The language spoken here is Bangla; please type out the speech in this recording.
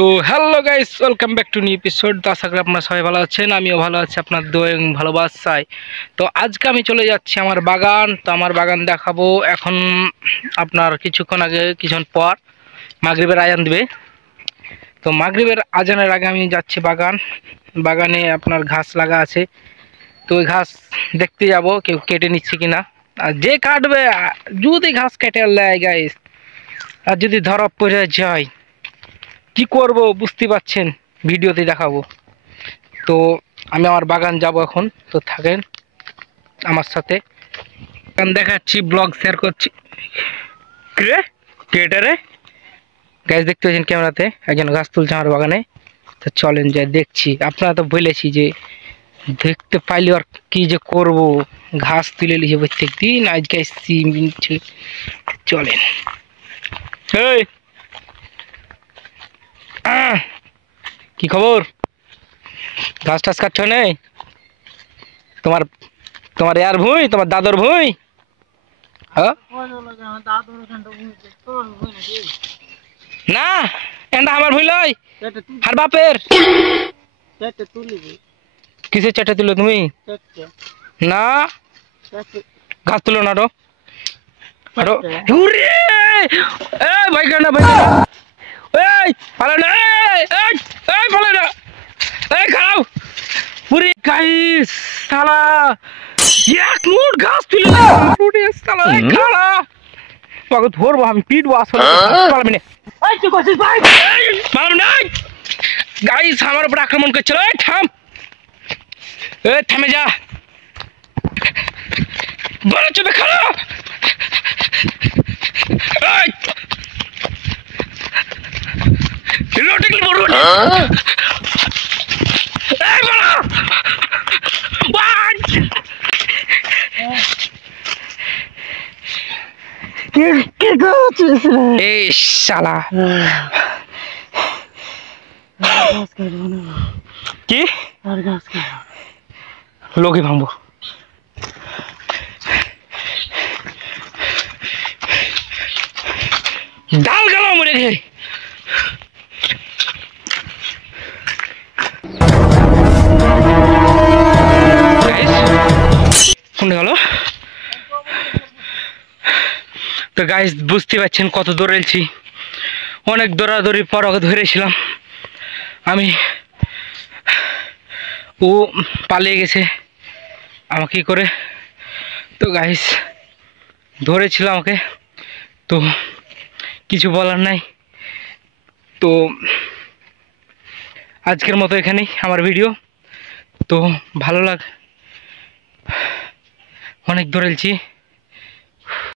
তো hello guys, welcome back to new episode. তো আশা করি আপনারা সবাই ভালো আছেন, আমিও ভালো আছি আপনার দোয়া এবং ভালোবাসায়। তো আজকে আমি চলে যাচ্ছি আমার বাগান। তো আমার বাগান দেখাবো এখন। আপনার কিছুক্ষণ পর মাগরিবের আজান দিবে। তো মাগরিবের আজানের আগে আমি যাচ্ছি বাগানে আপনার ঘাস লাগা আছে। তো ওই ঘাস দেখতে যাব কেউ কেটে নিচ্ছে কিনা। আর যে কাটবে, যদি ঘাস কেটে নেয় গাইস, আর যদি ধরা পড়ে যায় কি করব বুঝতে পারছেন, ভিডিওতে দেখাবো। তো আমি আমার বাগান যাব এখন, তো থাকেন আমার সাথে। বাগান দেখাচ্ছি, ব্লগ শেয়ার করছি। ক্রিয়েটারে গাছ দেখতে পাচ্ছেন ক্যামেরাতে, একজন গাছ তুলছে আমার বাগানে। তো চলেন যাই দেখছি। আপনারা তো বলেছি যে দেখতে পাইলে আর কি যে করব, ঘাস তুলে লিখে প্রত্যেক দিন, আজকে আসছি মিনছি। চলেন। এই কি খবর? ঘাস টাস কাটছ নেই? তোমার তোমার ইয়ার ভুঁই, তোমার দাদর ভুঁই? হ্যাঁ না, এটা আমার ভুঁই লয়, আর বাপের। কিসের চারটে তুলো তুমি? না, ঘাস তুলো না। আরো ভাই না, এই পালে না, এই পালে না, এই খাও পুরি গাইস। শালা এক মুঠ ঘাস তুলে না, পুরি শালা এই খালা তোকে ধরবো আমি, পিটবো আসলে। পারবি না, এই তুই কইছিস ভাই, পারবি না গাইস। আমার উপর আক্রমণ করছিল। এই থাম, এই থেমে যা, বড় চোদে খালা। এই রোটি কি বড় রোটি, এই বড় এই শালা কি লোকে ভাঙবো। ডাল গেল মরে গে। কোন গেল? তো গাইস বুঝতে পারছেন কত দৌড়েছি, অনেক দৌড়াদৌড়ির পর ওকে ধরেছিলাম আমি। ও পালিয়ে গেছে আমাকে কি করে। তো গাইস ধরেছিলাম ওকে, তো কিছু বলার নাই। তো আজকের মতো এখানেই আমার ভিডিও। তো ভালো লাগ, অনেক দৌড়েছি।